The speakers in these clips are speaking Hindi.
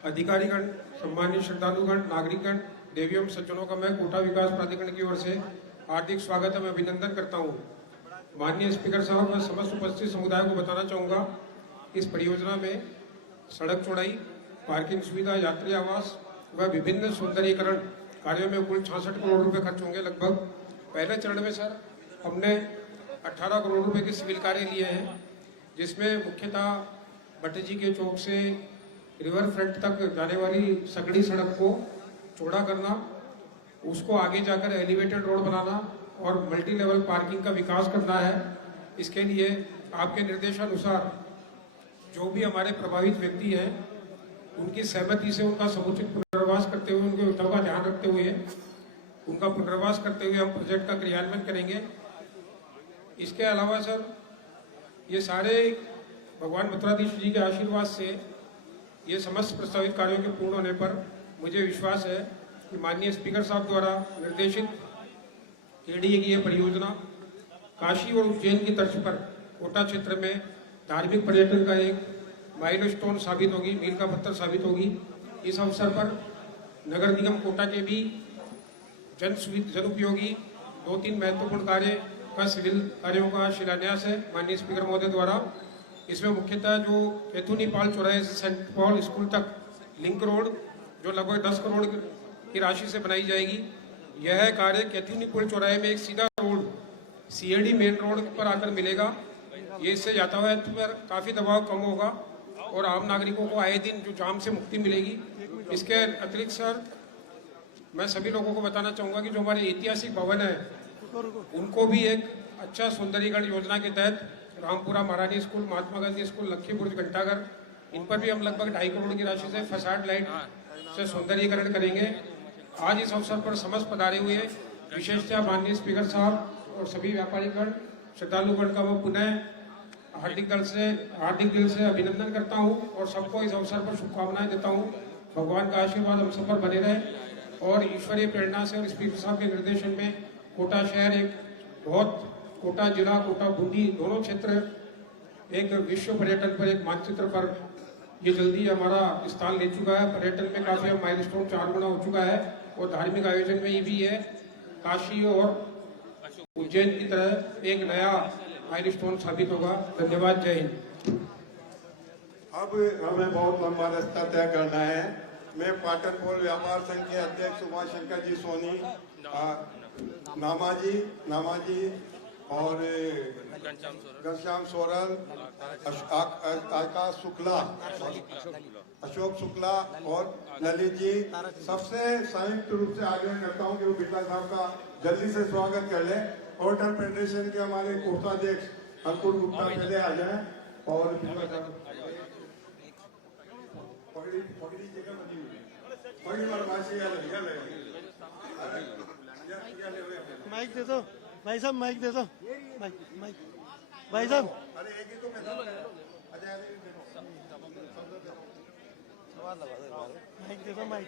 अधिकारीगण, सम्मानित श्रद्धालुगण, नागरिकगण, देवियों सज्जनों का मैं कोटा विकास प्राधिकरण की ओर से हार्दिक स्वागत एवं अभिनंदन करता हूं। माननीय स्पीकर साहब, मैं समस्त उपस्थित समुदाय को बताना चाहूंगा, इस परियोजना में सड़क चौड़ाई, पार्किंग सुविधा, यात्री आवास व विभिन्न सौंदर्यीकरण कार्यों में कुल 66 करोड़ रुपए खर्च होंगे लगभग। पहले चरण में सर हमने 18 करोड़ रुपए के सिविल कार्य लिए हैं, जिसमें मुख्यतः भट्ट जी के चौक से रिवर फ्रंट तक जाने वाली सकड़ी सड़क को चौड़ा करना, उसको आगे जाकर एलिवेटेड रोड बनाना और मल्टी लेवल पार्किंग का विकास करना है। इसके लिए आपके निर्देशानुसार जो भी हमारे प्रभावित व्यक्ति हैं, उनकी सहमति से उनका समुचित पुनर्वास करते हुए, उनके हितों का ध्यान रखते हुए, उनका पुनर्वास करते हुए हम प्रोजेक्ट का क्रियान्वयन करेंगे। इसके अलावा सर ये सारे भगवान मथुराधीश जी के आशीर्वाद से ये समस्त प्रस्तावित कार्यों के पूर्ण होने पर मुझे विश्वास है कि माननीय स्पीकर साहब द्वारा निर्देशित केडीए की यह परियोजना काशी और उज्जैन की तर्ज पर कोटा क्षेत्र में धार्मिक पर्यटन का एक माइलस्टोन साबित होगी, मील का पत्थर साबित होगी। इस अवसर पर नगर निगम कोटा के भी जन उपयोगी 2-3 महत्वपूर्ण कार्य का सिविल कार्यों का शिलान्यास है माननीय स्पीकर महोदय द्वारा। इसमें मुख्यतः जो कैथुनी पाल चौराहे से सेंट पॉल स्कूल तक लिंक रोड जो लगभग 10 करोड़ की राशि से बनाई जाएगी, यह कार्य कैथुनी पुल चौराहे में एक सीधा रोड सीएडी मेन रोड पर आकर मिलेगा। ये इससे यातायात पर काफ़ी दबाव कम होगा और आम नागरिकों को आए दिन जो जाम से मुक्ति मिलेगी। इसके अतिरिक्त सर मैं सभी लोगों को बताना चाहूँगा कि जो हमारे ऐतिहासिक भवन है, उनको भी एक अच्छा सौंदर्यीकरण योजना के तहत रामपुरा महारानी स्कूल, महात्मा गांधी स्कूल, लखीपुर घंटाघर, इन पर भी हम लगभग 2.5 करोड़ की राशि से फसाड लाइट से सौंदर्यीकरण करेंगे। आज इस अवसर पर समस्त पधारे हुए विशेषतः माननीय स्पीकर साहब और सभी व्यापारीगण, श्रद्धालुगण का मैं पुनः हार्दिक दिल से अभिनंदन करता हूं और सबको इस अवसर पर शुभकामनाएं देता हूं। भगवान का आशीर्वाद हम सब पर बने रहे और ईश्वरीय प्रेरणा से और स्पीकर साहब के निर्देशन में कोटा शहर एक बहुत, कोटा जिला, कोटा बूंदी दोनों क्षेत्र एक विश्व पर्यटन पर एक मानचित्र पर ये जल्दी हमारा स्थान ले चुका है। पर्यटन में काफी माइलस्टोन 4 गुना हो चुका है और धार्मिक आयोजन में ये भी है काशी और उज्जैन की तरह एक नया माइलस्टोन साबित होगा। धन्यवाद, जय हिंद। अब हमें बहुत लंबा रास्ता तय करना है। मैं पाटन पोल व्यापार संघ के अध्यक्ष उमाशंकर जी सोनी, नामाजी और घनश्याम सोरल, आकाश शुक्ला, अशोक शुक्ला और ललित जी सबसे संयुक्त रूप से आग्रह करता हूं कि वो बिरला साहब का जल्दी से स्वागत कर लें। होटल फेडरेशन के हमारे कोषाध्यक्ष अंकुर गुप्ता पहले आ जाएं और माइक दे दो भाई साहब, माइक दे दो माइक भाई साहब। अरे एक ही तो माइक दे दो माइक।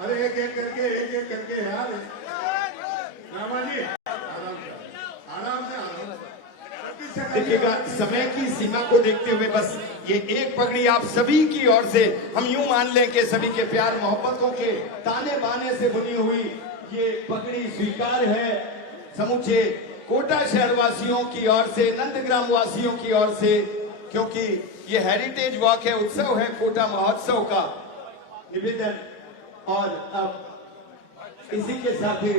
अरे एक एक करके यार रामाजी आराम से देखिएगा, समय की सीमा को देखते हुए बस ये एक पगड़ी आप सभी की ओर से हम यूं मान लें कि सभी के प्यार मोहब्बतों के ताने बाने से बुनी हुई ये पगड़ी स्वीकार है समूचे कोटा शहरवासियों की ओर से, नंदग्राम वासियों की ओर से, क्योंकि ये हेरिटेज वॉक है, उत्सव है कोटा महोत्सव का निवेदन। और अब इसी के साथ ही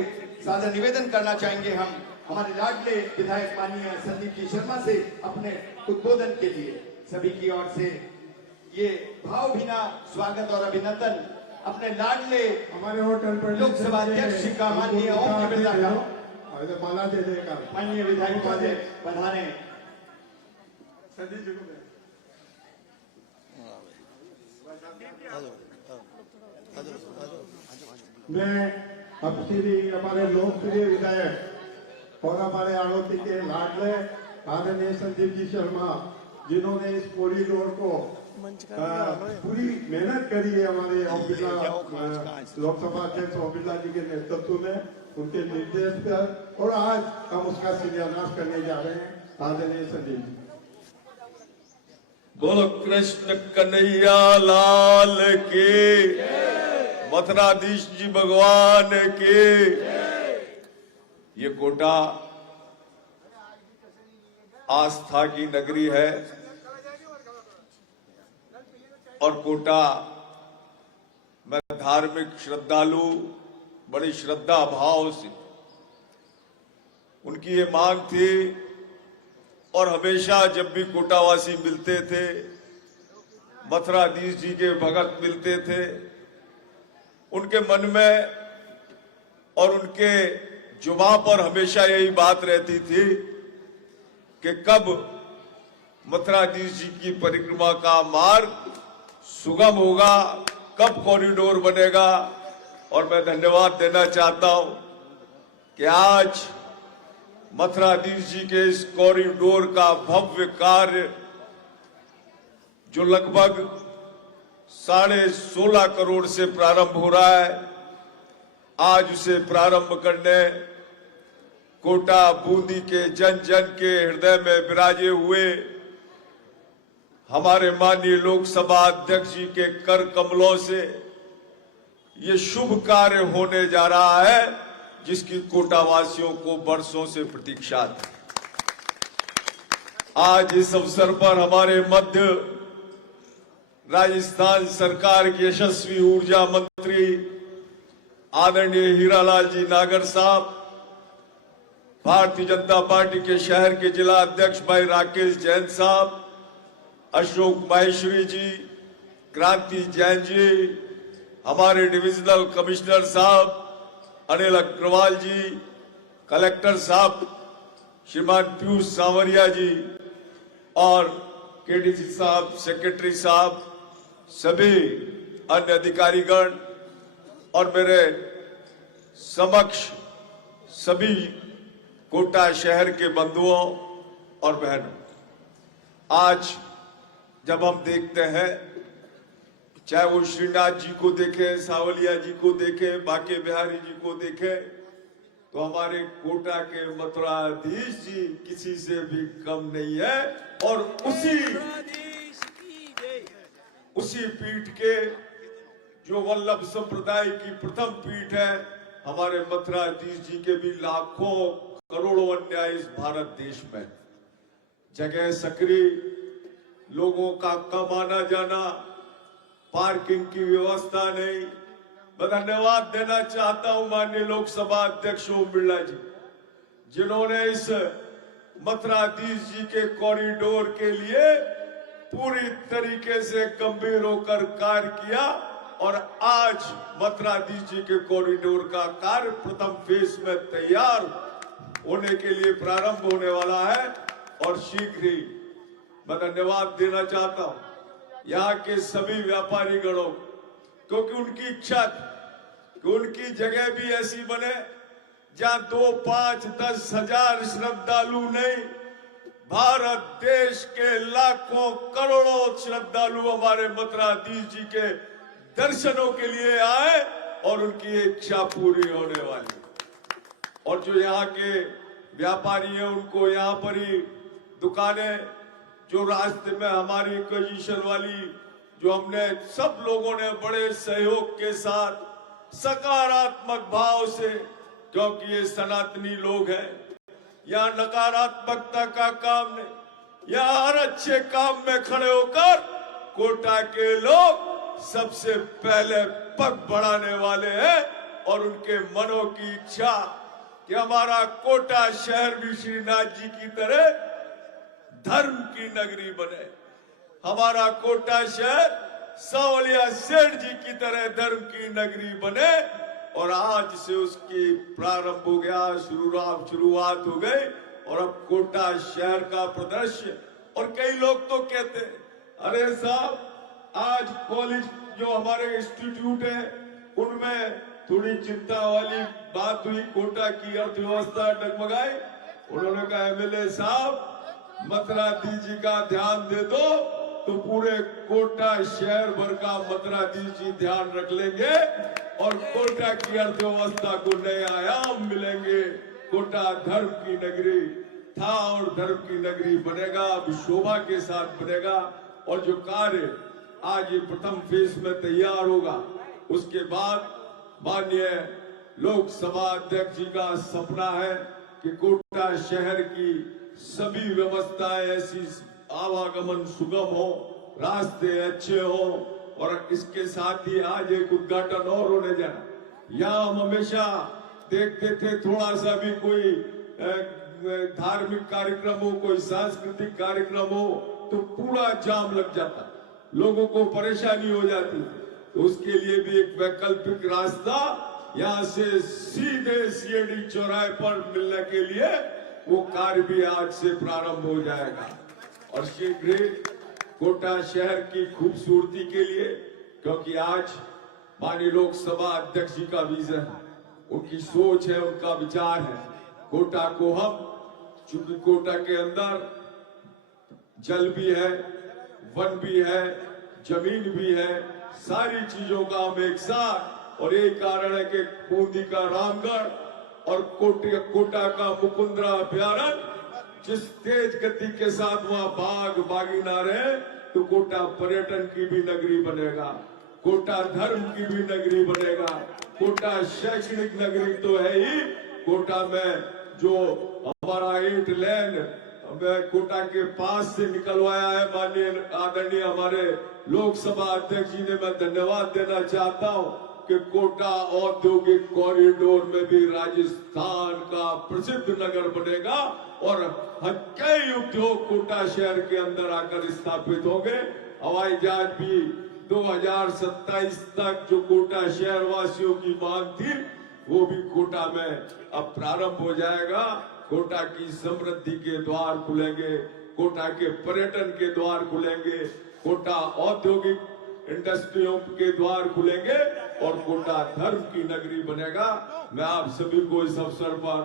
सादर निवेदन करना चाहेंगे हम हमारे लाडले विधायक माननीय संदीप जी शर्मा से अपने उद्बोधन के लिए सभी की ओर से ये भावभीना स्वागत और अभिनंदन अपने लाडले हमारे होटल पर लोकसभा अध्यक्ष का माननीय ओम बिरला का माला दे देगा माननीय विधायक महोदय पधारे। संदीप जी को मैं अब श्री हमारे लोकप्रिय विधायक और हमारे आड़ोती के लाडले आदरणीय संदीप जी शर्मा, जिन्होंने इस कॉरिडोर को पूरी मेहनत करी है हमारे ओम बिरला लोकसभा अध्यक्ष ओम बिरला जी के नेतृत्व में, उनके निर्देश पर, और आज हम उसका शिलान्यास करने जा रहे हैं। आदरणीय संदीप जी। बोलो कृष्ण कन्हैया लाल के, मथुराधीश जी भगवान के। ये कोटा आस्था की नगरी है और कोटा में धार्मिक श्रद्धालु बड़ी श्रद्धा भाव से उनकी ये मांग थी और हमेशा जब भी कोटावासी मिलते थे, मथुराधीश जी के भगत मिलते थे, उनके मन में और उनके जुबान पर हमेशा यही बात रहती थी कि कब मथुराधीश जी की परिक्रमा का मार्ग सुगम होगा, कब कॉरिडोर बनेगा। और मैं धन्यवाद देना चाहता हूं कि आज मथुराधीश जी के इस कॉरिडोर का भव्य कार्य जो लगभग 16.5 करोड़ से प्रारंभ हो रहा है, आज उसे प्रारंभ करने कोटा बूंदी के जन जन के हृदय में विराजे हुए हमारे माननीय लोकसभा अध्यक्ष जी के कर कमलों से ये शुभ कार्य होने जा रहा है, जिसकी कोटावासियों को बरसों से प्रतीक्षा थी। आज इस अवसर पर हमारे मध्य राजस्थान सरकार के यशस्वी ऊर्जा मंत्री आदरणीय हीरालाल जी नागर साहब, भारतीय जनता पार्टी के शहर के जिला अध्यक्ष भाई राकेश जैन साहब, अशोक माहेश्वरी जी, क्रांति जैन जी, हमारे डिविजनल कमिश्नर साहब अनिल अग्रवाल जी, कलेक्टर साहब श्रीमान पीयूष सांवरिया जी और केडीसी साहब, सेक्रेटरी साहब, सभी अन्य अधिकारीगण और मेरे समक्ष सभी कोटा शहर के बंधुओं और बहनों, आज जब हम देखते हैं, चाहे वो श्रीनाथ जी को देखे, सावलिया जी को देखे, बाके बिहारी जी को देखे, तो हमारे कोटा के मथुराधीश जी किसी से भी कम नहीं है। और उसी पीठ के जो वल्लभ संप्रदाय की प्रथम पीठ है, हमारे मथुराधीश जी के भी लाखों करोड़ों अन्याय इस भारत देश में। जगह सकरी, लोगों का कम आना जाना, पार्किंग की व्यवस्था नहीं। मैं धन्यवाद देना चाहता हूं माननीय लोकसभा अध्यक्ष ओम बिरला जी, जिन्होंने इस मथुराधीश जी के कॉरिडोर के लिए पूरी तरीके से गंभीर होकर कार्य किया और आज मथुराधीश जी के कॉरिडोर का कार्य प्रथम फेज में तैयार होने के लिए प्रारंभ होने वाला है। और शीघ्र ही मैं धन्यवाद देना चाहता हूं यहाँ के सभी व्यापारी गणों, क्योंकि उनकी इच्छा थी कि उनकी जगह भी ऐसी बने जहां 2, 5, 10 हजार श्रद्धालु नहीं, भारत देश के लाखों करोड़ों श्रद्धालु हमारे मथुराधीश जी के दर्शनों के लिए आए और उनकी इच्छा पूरी होने वाली। और जो यहाँ के व्यापारी हैं, उनको यहाँ पर ही दुकानें जो रास्ते में हमारी पोजीशन वाली, जो हमने सब लोगों ने बड़े सहयोग के साथ सकारात्मक भाव से, क्योंकि ये सनातनी लोग हैं, यहाँ नकारात्मकता का काम नहीं, यहाँ हर अच्छे काम में खड़े होकर कोटा के लोग सबसे पहले पग बढ़ाने वाले हैं। और उनके मनों की इच्छा कि हमारा कोटा शहर भी श्रीनाथ जी की तरह धर्म की नगरी बने, हमारा कोटा शहर सावलिया सेठ जी की तरह धर्म की नगरी बने। और आज से उसकी प्रारंभ हो गया, शुरुआत हो गई और अब कोटा शहर का प्रदर्शन। और कई लोग तो कहते हैं, अरे साहब आज कॉलेज जो हमारे इंस्टीट्यूट है उनमें थोड़ी चिंता वाली बात हुई, कोटा की अर्थव्यवस्था डगमगाई। उन्होंने कहा एमएलए साहब मथुराधीश जी का ध्यान दे दो तो पूरे कोटा शहर भर का मथुराधीश जी ध्यान रख लेंगे और कोटा की अर्थव्यवस्था को नए आयाम मिलेंगे। कोटा धर्म की नगरी था और धर्म की नगरी बनेगा, अब शोभा के साथ बनेगा। और जो कार्य आज ये प्रथम फेज में तैयार होगा, उसके बाद माननीय लोकसभा अध्यक्ष जी का सपना है कि कोटा शहर की सभी व्यवस्थाएं ऐसी आवागमन सुगम हो, रास्ते अच्छे हो, और इसके साथ ही आज एक उद्घाटन और होने जा रहा। यहाँ हम हमेशा देखते थे थोड़ा सा भी कोई धार्मिक कार्यक्रम हो, कोई सांस्कृतिक कार्यक्रम हो तो पूरा जाम लग जाता, लोगों को परेशानी हो जाती। तो उसके लिए भी एक वैकल्पिक रास्ता यहाँ से सीधे सीएडी चौराहे पर मिलने के लिए वो कार्य भी आज से प्रारंभ हो जाएगा। और शीघ्र कोटा शहर की खूबसूरती के लिए, क्योंकि आज माननीय लोकसभा अध्यक्ष जी का विजन, उनकी सोच है, उनका विचार है, कोटा को हम, चूंकि कोटा के अंदर जल भी है, वन भी है, जमीन भी है, सारी चीजों का हम एक साथ, और यही कारण है कि बूंदी का रामगढ़ और कोटा का मुकुंदरा अभ्यारण्य जिस तेज गति के साथ वहां बाघ बागीना रहे, तो कोटा पर्यटन की भी नगरी बनेगा, कोटा धर्म की भी नगरी बनेगा, कोटा शैक्षणिक नगरी तो है ही। कोटा में जो हमारा 8 लेन कोटा के पास से निकलवाया है माननीय आदरणीय हमारे लोकसभा अध्यक्ष जी ने, मैं धन्यवाद देना चाहता हूं कि कोटा औद्योगिक कॉरिडोर में भी राजस्थान का प्रसिद्ध नगर बनेगा और कई उद्योग कोटा शहर के अंदर आकर स्थापित होंगे। हवाई जहाज भी 2027 तक जो कोटा शहर वासियों की मांग थी, वो भी कोटा में अब प्रारंभ हो जाएगा। कोटा की समृद्धि के द्वार खुलेंगे, कोटा के पर्यटन के द्वार खुलेंगे, कोटा औद्योगिक इंडस्ट्रियों के द्वार खुलेंगे और कोटा धर्म की नगरी बनेगा। मैं आप सभी को इस अवसर पर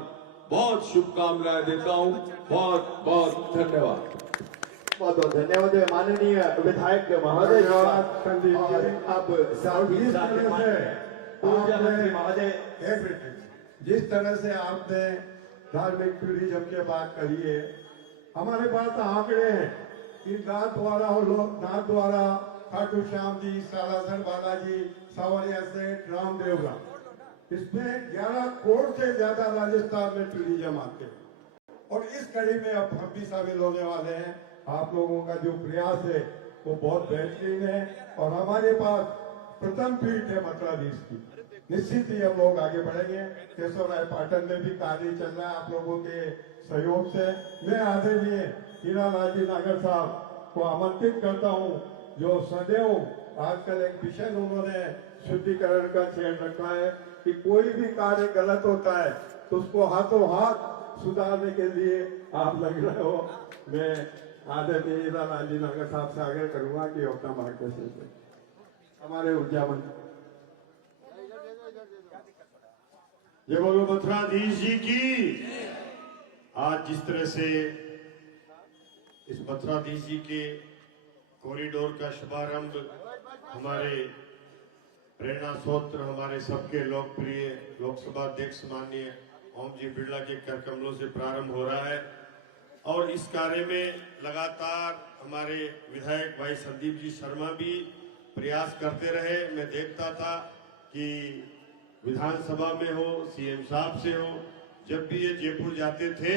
बहुत शुभकामनाएं देता हूं। बहुत बहुत धन्यवाद। बहुत बहुत धन्यवाद माननीय विधायक महोदय। अब जिस तरह से आपने धार्मिक टूरिज्म की बात करी है, हमारे पास आंकड़े हैं कि नाथ द्वारा खाटू श्याम जी, सालासर बालाजी, सावरिया सेठ, रामदेवरा, इसमें 11 करोड़ से ज्यादा राजस्थान में टूरिज्म आते हैं। और इस कड़ी में अब हम भी शामिल होने वाले हैं। आप लोगों का जो प्रयास है वो बहुत बेहतरीन है और हमारे पास प्रथम पीठ है मथुराधीश की, निश्चित ही हम लोग आगे बढ़ेंगे। केशवराय पाटन में भी कार्य चल रहा है आप लोगों के सहयोग से। मैं आदरणीय हीरालाल जी नागर साहब को आमंत्रित करता हूं, जो सदैव आजकल एक मिशन उन्होंने शुद्धिकरण का छेड़ रखा है कि कोई भी कार्य गलत होता है तो उसको हाथों हाथ सुधारने के लिए आप लग रहे हो। मैं आदरणीय हीरालाल जी नागर साहब से आग्रह करूंगा कि अपना मार्गदर्शन दें। हमारे ऊर्जा मंत्री जय बोलो मथुराधीश जी की। आज जिस तरह से इस मथुराधीश जी के कॉरिडोर का शुभारंभ हमारे प्रेरणा स्रोत्र, हमारे सबके लोकप्रिय लोकसभा अध्यक्ष माननीय ओम जी बिरला के कर कमलों से प्रारंभ हो रहा है और इस कार्य में लगातार हमारे विधायक भाई संदीप जी शर्मा भी प्रयास करते रहे। मैं देखता था कि विधानसभा में हो, सीएम साहब से हो, जब भी ये जयपुर जाते थे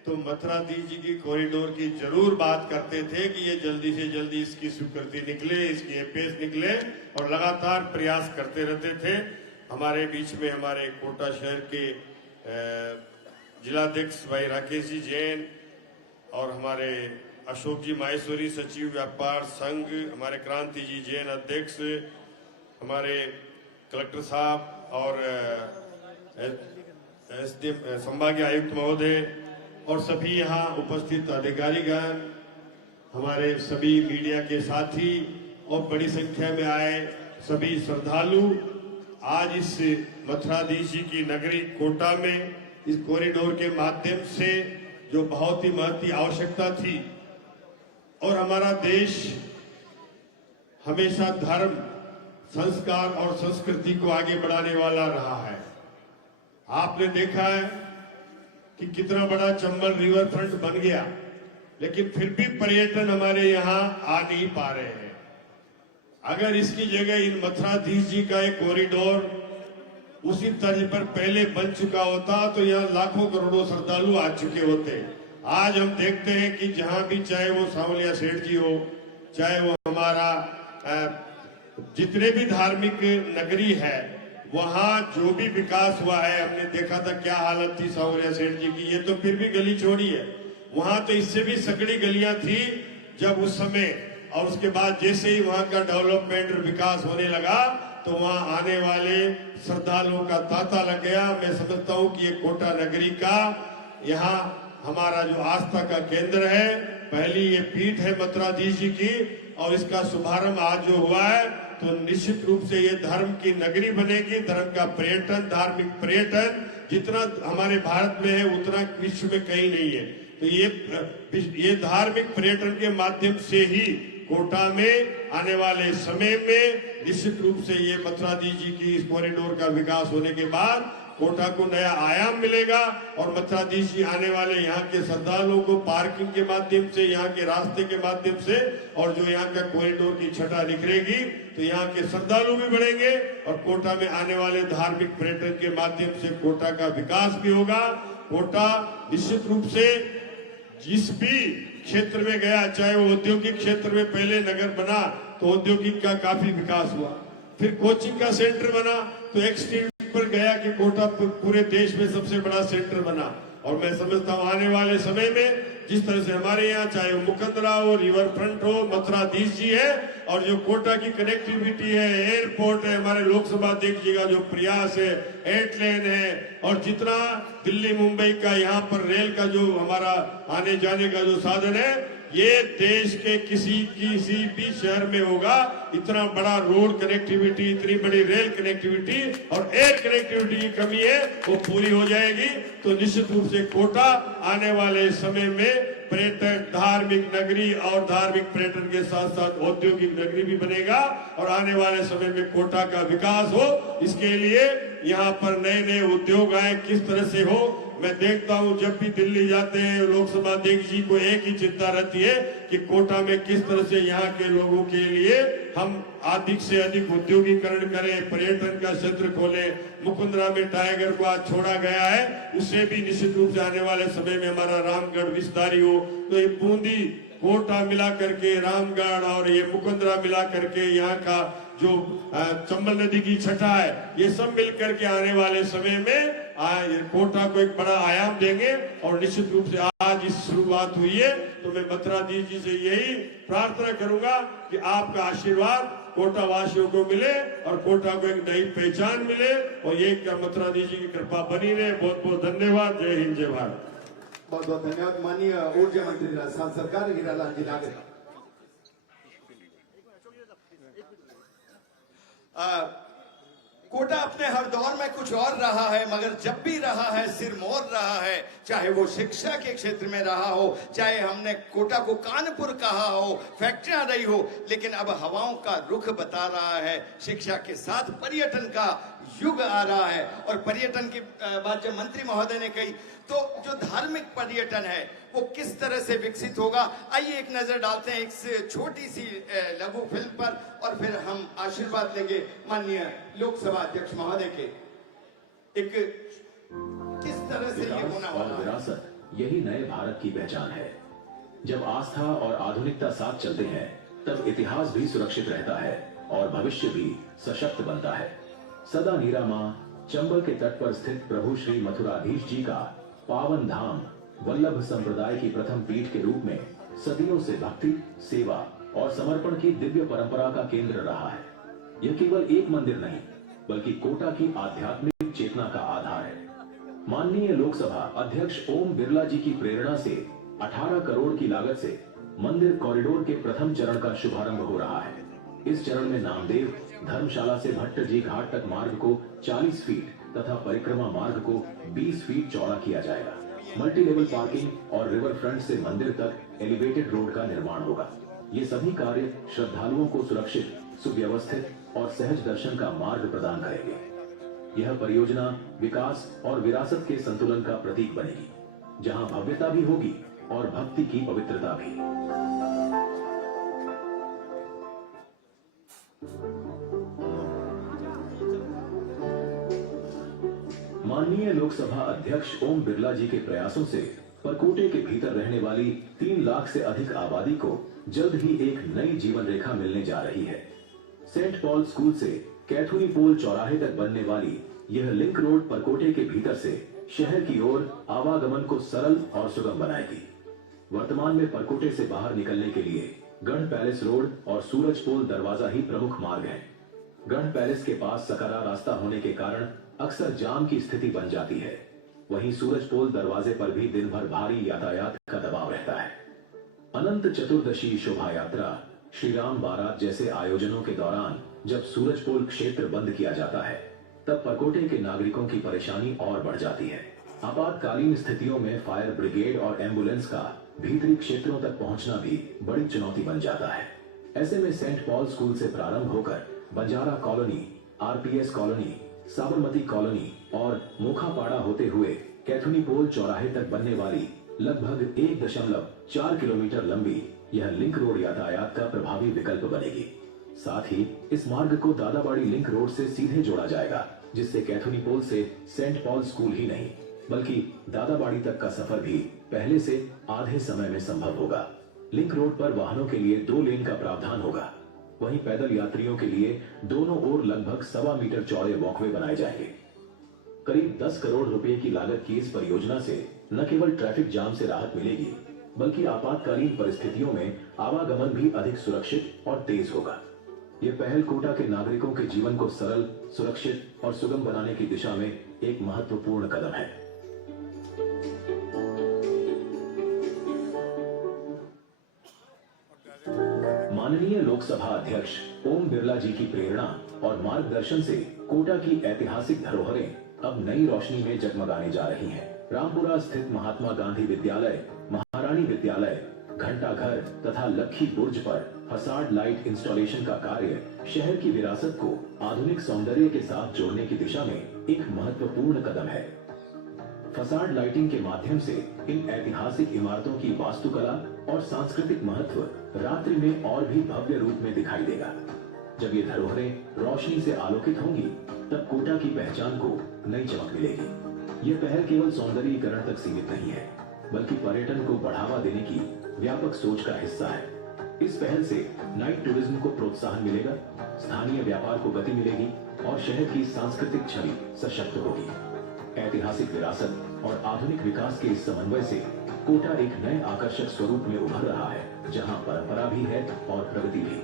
तो मथुराधीश जी की कॉरिडोर की जरूर बात करते थे कि ये जल्दी से जल्दी इसकी स्वीकृति निकले, इसकी एपेस निकले और लगातार प्रयास करते रहते थे। हमारे बीच में हमारे कोटा शहर के जिलाध्यक्ष भाई राकेश जी जैन और हमारे अशोक जी माहेश्वरी सचिव व्यापार संघ, हमारे क्रांति जी जैन अध्यक्ष, हमारे कलेक्टर साहब और संभागीय आयुक्त महोदय और सभी यहाँ उपस्थित अधिकारीगण, हमारे सभी मीडिया के साथी और बड़ी संख्या में आए सभी श्रद्धालु, आज इस मथुराधीश जी की नगरी कोटा में इस कॉरिडोर के माध्यम से जो बहुत ही महती आवश्यकता थी और हमारा देश हमेशा धर्म, संस्कार और संस्कृति को आगे बढ़ाने वाला रहा है। आपने देखा है कि कितना बड़ा चंबल रिवर फ्रंट बन गया लेकिन फिर भी पर्यटन हमारे यहाँ आ नहीं पा रहे हैं। अगर इसकी जगह इन मथुराधीश जी का एक कॉरिडोर उसी तर्ज पर पहले बन चुका होता तो यहाँ लाखों करोड़ों श्रद्धालु आ चुके होते। आज हम देखते हैं कि जहां भी, चाहे वो सांवलिया सेठ जी हो, चाहे वो हमारा जितने भी धार्मिक नगरी है, वहां जो भी विकास हुआ है, हमने देखा था क्या हालत थी सांवलिया सेठ जी की। ये तो फिर भी गली छोड़ी है, वहां तो इससे भी सकड़ी गलियां थी जब उस समय। और उसके बाद जैसे ही वहां का डेवलपमेंट और विकास होने लगा तो वहां आने वाले श्रद्धालुओं का तांता लग गया। मैं समझता हूं कि ये कोटा नगरी का, यहाँ हमारा जो आस्था का केंद्र है, पहली ये पीठ है मथुराधीश जी की, और इसका शुभारंभ आज जो हुआ है तो निश्चित रूप से ये धर्म की नगरी बनेगी। धर्म का पर्यटन, धार्मिक पर्यटन जितना हमारे भारत में है उतना विश्व में कहीं नहीं है। तो ये धार्मिक पर्यटन के माध्यम से ही कोटा में आने वाले समय में निश्चित रूप से ये मथुराधीश जी की इस कॉरिडोर का विकास होने के बाद कोटा को नया आयाम मिलेगा। और मथुराधीश जी आने वाले यहाँ के श्रद्धालुओं को पार्किंग के माध्यम से, यहाँ के रास्ते के माध्यम से, और जो यहाँ का कॉरिडोर की छटा निखरेगी तो यहाँ के श्रद्धालु भी बढ़ेंगे और कोटा में आने वाले धार्मिक पर्यटन के माध्यम से कोटा का विकास भी होगा। कोटा निश्चित रूप से जिस भी क्षेत्र में गया, चाहे वो औद्योगिक क्षेत्र में पहले नगर बना तो औद्योगिक का काफी विकास हुआ, फिर कोचिंग का सेंटर बना तो एक्सटेंड पर गया कि कोटा पूरे देश में सबसे बड़ा सेंटर बना। और मैं समझता हूँ आने वाले समय में जिस तरह से हमारे यहाँ, चाहे वो मुकंदरा हो, रिवर फ्रंट हो, मथुराधीश जी है, और जो कोटा की कनेक्टिविटी है, एयरपोर्ट है, हमारे लोकसभा देखिएगा जो प्रयास है, एयरलाइन है, और जितना दिल्ली मुंबई का यहाँ पर रेल का जो हमारा आने जाने का जो साधन है, ये देश के किसी भी शहर में होगा। इतना बड़ा रोड कनेक्टिविटी, इतनी बड़ी रेल कनेक्टिविटी और एयर कनेक्टिविटी की कमी है, वो पूरी हो जाएगी तो निश्चित रूप से कोटा आने वाले समय में पर्यटक, धार्मिक नगरी और धार्मिक पर्यटन के साथ साथ औद्योगिक नगरी भी बनेगा। और आने वाले समय में कोटा का विकास हो, इसके लिए यहाँ पर नए नए उद्योग आए, किस तरह से हो। मैं देखता हूं जब भी दिल्ली जाते हैं लोकसभा अध्यक्ष जी को एक ही चिंता रहती है कि कोटा में किस तरह से यहाँ के लोगों के लिए हम अधिक से अधिक उद्योगीकरण करें, पर्यटन का क्षेत्र खोलें। मुकुंदरा में टाइगर को आज छोड़ा गया है, उससे भी निश्चित रूप से आने वाले समय में हमारा रामगढ़ विस्तारी हो। तो ये बूंदी कोटा मिला करके, रामगढ़ और ये मुकुंदरा मिला करके यहाँ का जो चंबल नदी की छटा है, ये सब मिलकर के आने वाले समय में कोटा को एक बड़ा आयाम देंगे। और निश्चित रूप से आज इस शुरुआत हुई है तो मैं मथुराधीश जी से यही प्रार्थना करूंगा कि आपका आशीर्वाद कोटा वासियों को मिले और कोटा को एक नई पहचान मिले, और ये मथुराधीश जी की कृपा बनी रहे। बहुत बहुत धन्यवाद। जय हिंद, जय भारत। बहुत बहुत धन्यवाद माननीय ऊर्जा मंत्री राजस्थान सरकार हीरालाल जी नागर। कोटा अपने हर दौर में कुछ और रहा है, मगर जब भी रहा है सिरमौर रहा है, चाहे वो शिक्षा के क्षेत्र में रहा हो, चाहे हमने कोटा को कानपुर कहा हो, फैक्ट्रियां रही हो, लेकिन अब हवाओं का रुख बता रहा है। शिक्षा के साथ पर्यटन का युग आ रहा है। और पर्यटन की बात जब मंत्री महोदय ने कही तो जो धार्मिक पर्यटन है वो किस तरह से विकसित होगा, आइए एक नजर डालते हैं एक छोटी सी लघु फिल्म पर, और फिर हम आशीर्वाद लेंगे माननीय लोकसभा अध्यक्ष महोदय के। एक किस तरह से ये होना और विरासत, यही नए भारत की पहचान है। जब आस्था और आधुनिकता साथ चलते हैं तब इतिहास भी सुरक्षित रहता है और भविष्य भी सशक्त बनता है। सदा नीरा मां चंबल के तट पर स्थित प्रभु श्री मथुराधीश जी का पावन धाम वल्लभ संप्रदाय की प्रथम पीठ के रूप में सदियों से भक्ति, सेवा और समर्पण की दिव्य परंपरा का केंद्र रहा है। यह केवल एक मंदिर नहीं बल्कि कोटा की आध्यात्मिक चेतना का आधार है। माननीय लोकसभा अध्यक्ष ओम बिरला जी की प्रेरणा से 18 करोड़ की लागत से मंदिर कॉरिडोर के प्रथम चरण का शुभारंभ हो रहा है। इस चरण में नामदेव धर्मशाला से भट्ट जी घाट तक मार्ग को 40 फीट तथा परिक्रमा मार्ग को 20 फीट चौड़ा किया जाएगा। मल्टी लेवल पार्किंग और रिवर फ्रंट से मंदिर तक एलिवेटेड रोड का निर्माण होगा। ये सभी कार्य श्रद्धालुओं को सुरक्षित, सुव्यवस्थित और सहज दर्शन का मार्ग प्रदान करेंगे। यह परियोजना विकास और विरासत के संतुलन का प्रतीक बनेगी, जहां भव्यता भी होगी और भक्ति की पवित्रता भी। माननीय लोकसभा अध्यक्ष ओम बिरला जी के प्रयासों से परकोटे के भीतर रहने वाली 3 लाख से अधिक आबादी को जल्द ही एक नई जीवन रेखा मिलने जा रही है। सेंट पॉल स्कूल से कैथुनी पोल चौराहे तक बनने वाली यह लिंक रोड परकोटे के भीतर से शहर की ओर आवागमन को सरल और सुगम बनाएगी। वर्तमान में परकोटे से बाहर निकलने के लिए गढ़ पैलेस रोड और सूरज पोल दरवाजा ही प्रमुख मार्ग है। गढ़ पैलेस के पास सकरा रास्ता होने के कारण अक्सर जाम की स्थिति बन जाती है। वहीं सूरज पोल दरवाजे पर भी दिन भर भारी यातायात का दबाव रहता है। अनंत चतुर्दशी शोभा यात्रा, श्री राम बारात जैसे आयोजनों के दौरान जब सूरज पोल क्षेत्र बंद किया जाता है, तब परकोटे के नागरिकों की परेशानी और बढ़ जाती है। आपातकालीन स्थितियों में फायर ब्रिगेड और एम्बुलेंस का भीतरी क्षेत्रों तक पहुंचना भी बड़ी चुनौती बन जाता है। ऐसे में सेंट पॉल स्कूल से प्रारंभ होकर Banjara colony, RPS colony, Sabarmati colony और मोखापाड़ा होते हुए कैथुनी पोल चौराहे तक बनने वाली लगभग 1.4 किलोमीटर लंबी यह लिंक रोड यातायात का प्रभावी विकल्प बनेगी। साथ ही इस मार्ग को दादाबाड़ी लिंक रोड से सीधे जोड़ा जाएगा, जिससे कैथुनी पोल से सेंट पॉल स्कूल ही नहीं बल्कि दादाबाड़ी तक का सफर भी पहले से आधे समय में संभव होगा। लिंक रोड पर वाहनों के लिए 2 लेन का प्रावधान होगा। वहीं पैदल यात्रियों के लिए दोनों ओर लगभग 1.25 मीटर चौड़े वॉकवे बनाए जाएंगे। करीब 10 करोड़ रुपए की लागत की इस परियोजना से न केवल ट्रैफिक जाम से राहत मिलेगी, बल्कि आपातकालीन परिस्थितियों में आवागमन भी अधिक सुरक्षित और तेज होगा। ये पहल कोटा के नागरिकों के जीवन को सरल, सुरक्षित और सुगम बनाने की दिशा में एक महत्वपूर्ण कदम है। माननीय लोकसभा अध्यक्ष ओम बिरला जी की प्रेरणा और मार्गदर्शन से कोटा की ऐतिहासिक धरोहरें अब नई रोशनी में जगमगाने जा रही हैं। रामपुरा स्थित महात्मा गांधी विद्यालय, महारानी विद्यालय, घंटाघर तथा लक्खी बुर्ज पर फसाड लाइट इंस्टॉलेशन का कार्य शहर की विरासत को आधुनिक सौंदर्य के साथ जोड़ने की दिशा में एक महत्वपूर्ण कदम है। फसाड लाइटिंग के माध्यम से इन ऐतिहासिक इमारतों की वास्तुकला और सांस्कृतिक महत्व रात्रि में और भी भव्य रूप में दिखाई देगा। जब ये धरोहरें रोशनी से आलोकित होंगी, तब कोटा की पहचान को नई चमक मिलेगी। ये पहल केवल सौंदर्यीकरण तक सीमित नहीं है, बल्कि पर्यटन को बढ़ावा देने की व्यापक सोच का हिस्सा है। इस पहल से नाइट टूरिज्म को प्रोत्साहन मिलेगा, स्थानीय व्यापार को गति मिलेगी और शहर की सांस्कृतिक छवि सशक्त होगी। ऐतिहासिक विरासत और आधुनिक विकास के इस समन्वय से कोटा एक नए आकर्षक स्वरूप में उभर रहा है, जहां परंपरा भी है और प्रगति भी।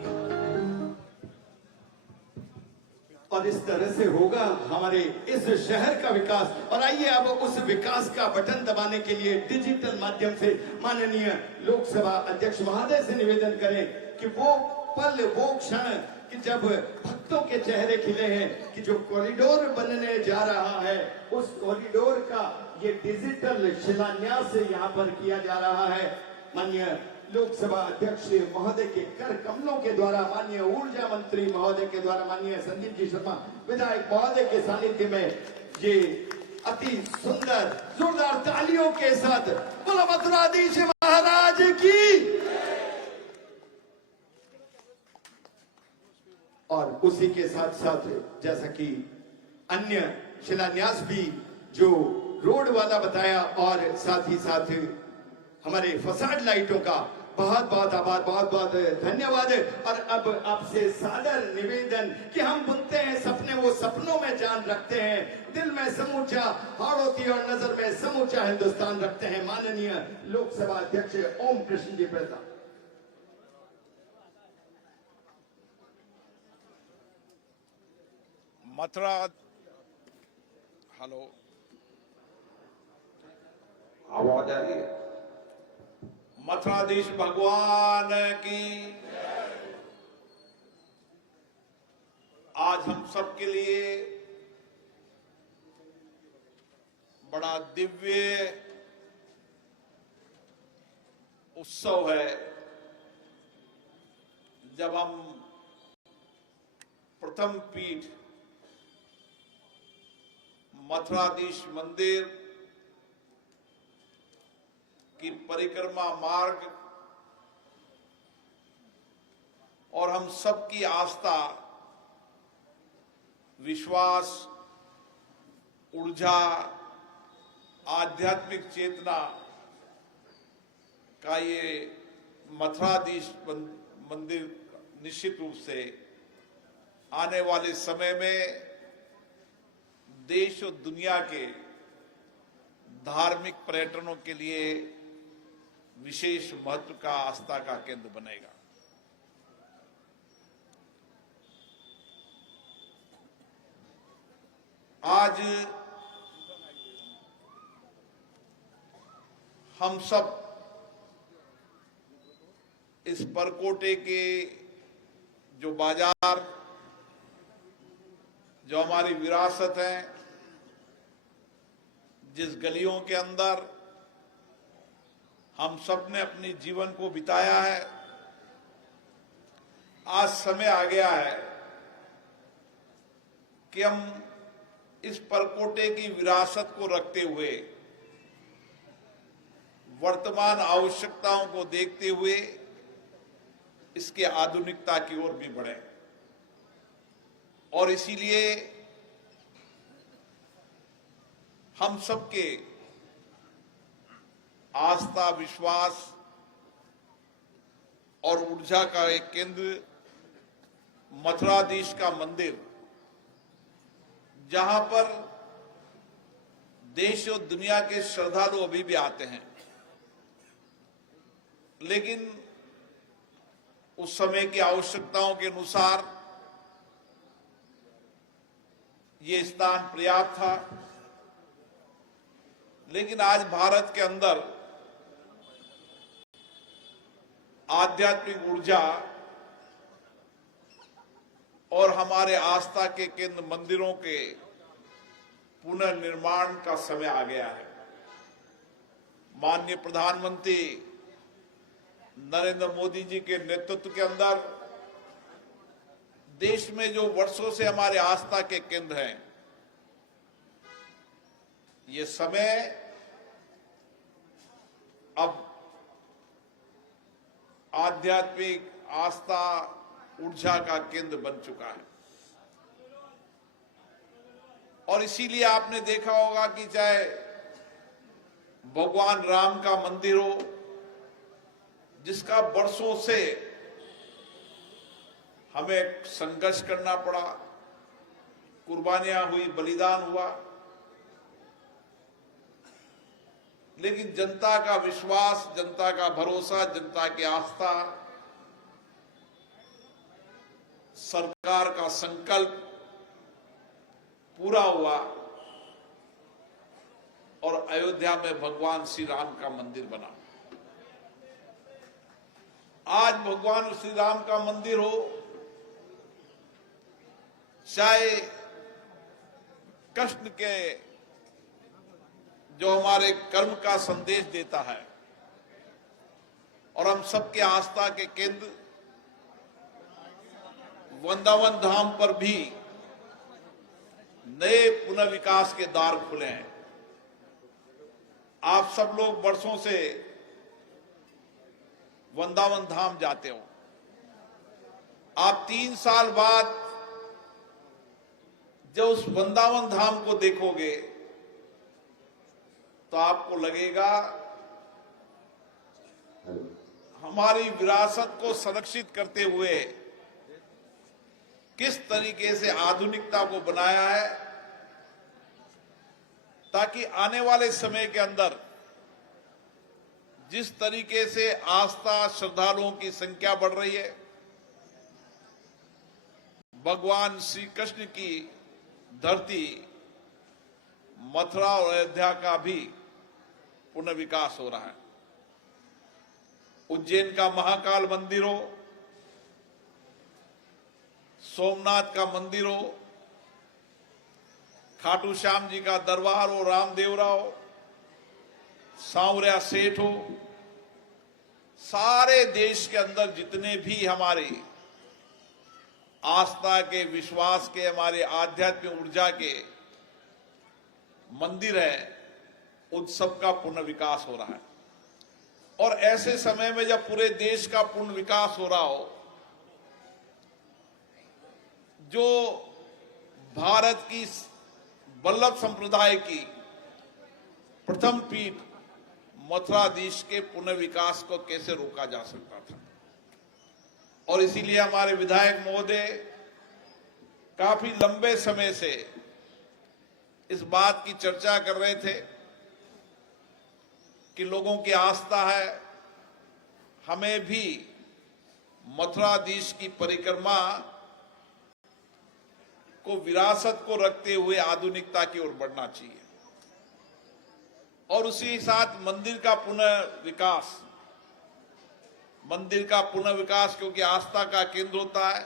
और इस तरह से होगा हमारे इस शहर का विकास। और आइए अब उस विकास का बटन दबाने के लिए डिजिटल माध्यम से माननीय लोकसभा अध्यक्ष महोदय से निवेदन करें कि वो पल, वो क्षण कि जब भक्तों के चेहरे खिले हैं कि जो कॉरिडोर बनने जा रहा है, उस कॉरिडोर का ये डिजिटल शिलान्यास यहाँ पर किया जा रहा है। माननीय लोकसभा अध्यक्ष महोदय के कर कमलों के द्वारा, माननीय ऊर्जा मंत्री महोदय के द्वारा, माननीय संदीप जी शर्मा विधायक महोदय के सानिध्य में ये अति सुंदर जोरदार तालियों के साथ बोलो मथुराधीश महाराज की। और उसी के साथ साथ जैसा कि अन्य शिलान्यास भी जो रोड वाला बताया और साथ ही साथ हमारे फसाड लाइटों का बहुत बहुत आभार, बहुत बहुत धन्यवाद। और अब आपसे सादर निवेदन कि हम बुनते हैं सपने, वो सपनों में जान रखते हैं, दिल में समूचा हाड़ोती और नजर में समूचा हिंदुस्तान रखते हैं। माननीय लोकसभा अध्यक्ष ओम कृष्ण जी प्रताप। मथुरा, हेलो, आवाज आ रही है? मथुराधीश भगवान की आज हम सबके लिए बड़ा दिव्य उत्सव है जब हम प्रथम पीठ मथुराधीश मंदिर की परिक्रमा मार्ग और हम सबकी आस्था, विश्वास, ऊर्जा, आध्यात्मिक चेतना का ये मथुराधीश मंदिर निश्चित रूप से आने वाले समय में देश और दुनिया के धार्मिक पर्यटनों के लिए विशेष महत्व का, आस्था का केंद्र बनेगा। आज हम सब इस परकोटे के जो बाजार, जो हमारी विरासत है, जिस गलियों के अंदर हम सब ने अपनी जीवन को बिताया है, आज समय आ गया है कि हम इस परकोटे की विरासत को रखते हुए, वर्तमान आवश्यकताओं को देखते हुए इसके आधुनिकता की ओर भी बढ़े। और इसीलिए हम सबके आस्था, विश्वास और ऊर्जा का एक केंद्र मथुराधीश का मंदिर, जहां पर देश और दुनिया के श्रद्धालु अभी भी आते हैं, लेकिन उस समय की आवश्यकताओं के अनुसार ये स्थान पर्याप्त था। लेकिन आज भारत के अंदर आध्यात्मिक ऊर्जा और हमारे आस्था के केंद्र मंदिरों के पुनर्निर्माण का समय आ गया है। माननीय प्रधानमंत्री नरेंद्र मोदी जी के नेतृत्व के अंदर देश में जो वर्षों से हमारे आस्था के केंद्र हैं, ये समय अब आध्यात्मिक आस्था, ऊर्जा का केंद्र बन चुका है। और इसीलिए आपने देखा होगा कि चाहे भगवान राम का मंदिर हो, जिसका वर्षों से हमें संघर्ष करना पड़ा, कुर्बानियां हुई, बलिदान हुआ, लेकिन जनता का विश्वास, जनता का भरोसा, जनता की आस्था, सरकार का संकल्प पूरा हुआ और अयोध्या में भगवान श्री राम का मंदिर बना। आज भगवान श्री राम का मंदिर हो, चाहे कृष्ण के जो हमारे कर्म का संदेश देता है, और हम सबके आस्था के केंद्र वृंदावन धाम पर भी नए पुनर्विकास के द्वार खुले हैं। आप सब लोग वर्षों से वृंदावन धाम जाते हो। आप 3 साल बाद जब उस वृंदावन धाम को देखोगे तो आपको लगेगा हमारी विरासत को संरक्षित करते हुए किस तरीके से आधुनिकता को बनाया है, ताकि आने वाले समय के अंदर जिस तरीके से आस्था, श्रद्धालुओं की संख्या बढ़ रही है, भगवान श्री कृष्ण की धरती मथुरा और अयोध्या का भी पुनर्विकास हो रहा है। उज्जैन का महाकाल मंदिर हो, सोमनाथ का मंदिर हो, खाटू श्याम जी का दरबार हो, रामदेवरा हो, सांवरिया सेठ हो, सारे देश के अंदर जितने भी हमारे आस्था के, विश्वास के, हमारे आध्यात्मिक ऊर्जा के मंदिर है, उन सब का पुनर्विकास हो रहा है। और ऐसे समय में जब पूरे देश का पूर्ण विकास हो रहा हो, जो भारत की वल्लभ संप्रदाय की प्रथम पीठ मथुराधीश के पुनर्विकास को कैसे रोका जा सकता था। और इसीलिए हमारे विधायक महोदय काफी लंबे समय से इस बात की चर्चा कर रहे थे कि लोगों की आस्था है, हमें भी मथुराधीश की परिक्रमा को विरासत को रखते हुए आधुनिकता की ओर बढ़ना चाहिए। और उसी साथ मंदिर का पुनर्विकास क्योंकि आस्था का केंद्र होता है,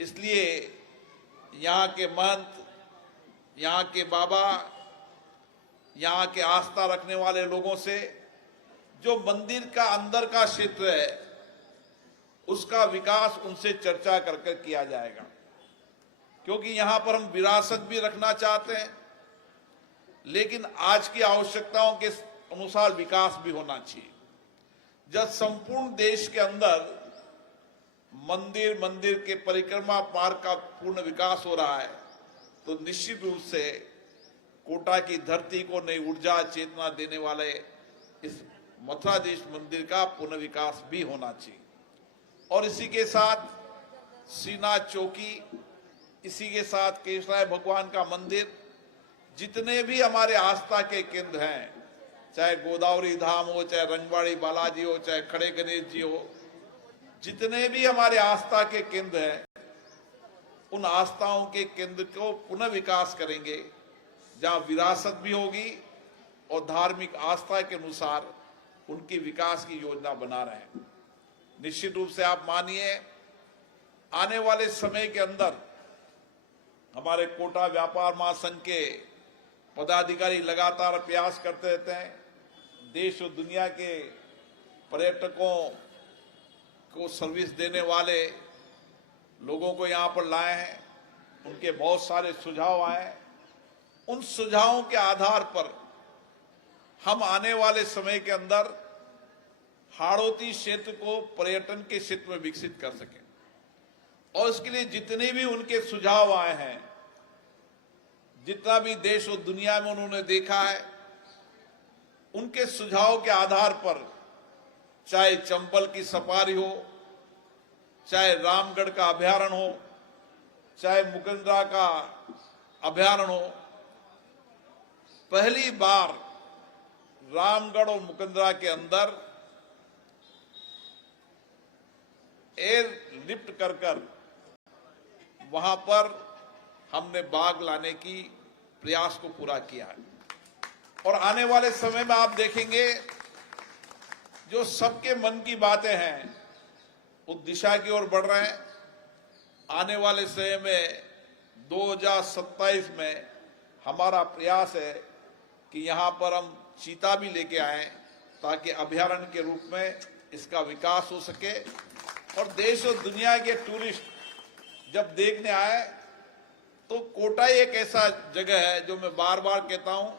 इसलिए यहाँ के महंत, यहाँ के बाबा, यहाँ के आस्था रखने वाले लोगों से जो मंदिर का अंदर का क्षेत्र है उसका विकास उनसे चर्चा कर किया जाएगा, क्योंकि यहाँ पर हम विरासत भी रखना चाहते हैं, लेकिन आज की आवश्यकताओं के अनुसार विकास भी होना चाहिए। जब संपूर्ण देश के अंदर मंदिर के परिक्रमा मार्ग का पूर्ण विकास हो रहा है, तो निश्चित रूप से कोटा की धरती को नई ऊर्जा चेतना देने वाले इस मथुराधीश मंदिर का पुनर्विकास भी होना चाहिए। और इसी के साथ श्रीनाथ चौकी, इसी के साथ केशराय भगवान का मंदिर, जितने भी हमारे आस्था के केंद्र हैं, चाहे गोदावरी धाम हो, चाहे रंगवाड़ी बालाजी हो, चाहे खड़े गणेश जी हो, जितने भी हमारे आस्था के केंद्र हैं, उन आस्थाओं के केंद्र को पुनः विकास करेंगे, जहां विरासत भी होगी और धार्मिक आस्था के अनुसार उनकी विकास की योजना बना रहे हैं। निश्चित रूप से आप मानिए, आने वाले समय के अंदर हमारे कोटा व्यापार महासंघ के पदाधिकारी लगातार प्रयास करते रहते हैं, देश और दुनिया के पर्यटकों को सर्विस देने वाले लोगों को यहाँ पर लाए हैं, उनके बहुत सारे सुझाव आए। उन सुझावों के आधार पर हम आने वाले समय के अंदर हाड़ौती क्षेत्र को पर्यटन के क्षेत्र में विकसित कर सकें, और इसके लिए जितने भी उनके सुझाव आए हैं, जितना भी देश और दुनिया में उन्होंने देखा है, उनके सुझाव के आधार पर चाहे चंबल की सफारी हो, चाहे रामगढ़ का अभयारण्य हो, चाहे मुकंदरा का अभयारण्य हो, पहली बार रामगढ़ और मुकंदरा के अंदर एयर लिफ्ट कर वहां पर हमने बाघ लाने की प्रयास को पूरा किया है। और आने वाले समय में आप देखेंगे, जो सबके मन की बातें हैं उस दिशा की ओर बढ़ रहे हैं। आने वाले समय में 2027 में हमारा प्रयास है कि यहां पर हम चीता भी लेके आए, ताकि अभयारण्य के रूप में इसका विकास हो सके, और देश और दुनिया के टूरिस्ट जब देखने आए तो कोटा एक ऐसा जगह है जो मैं बार बार कहता हूं,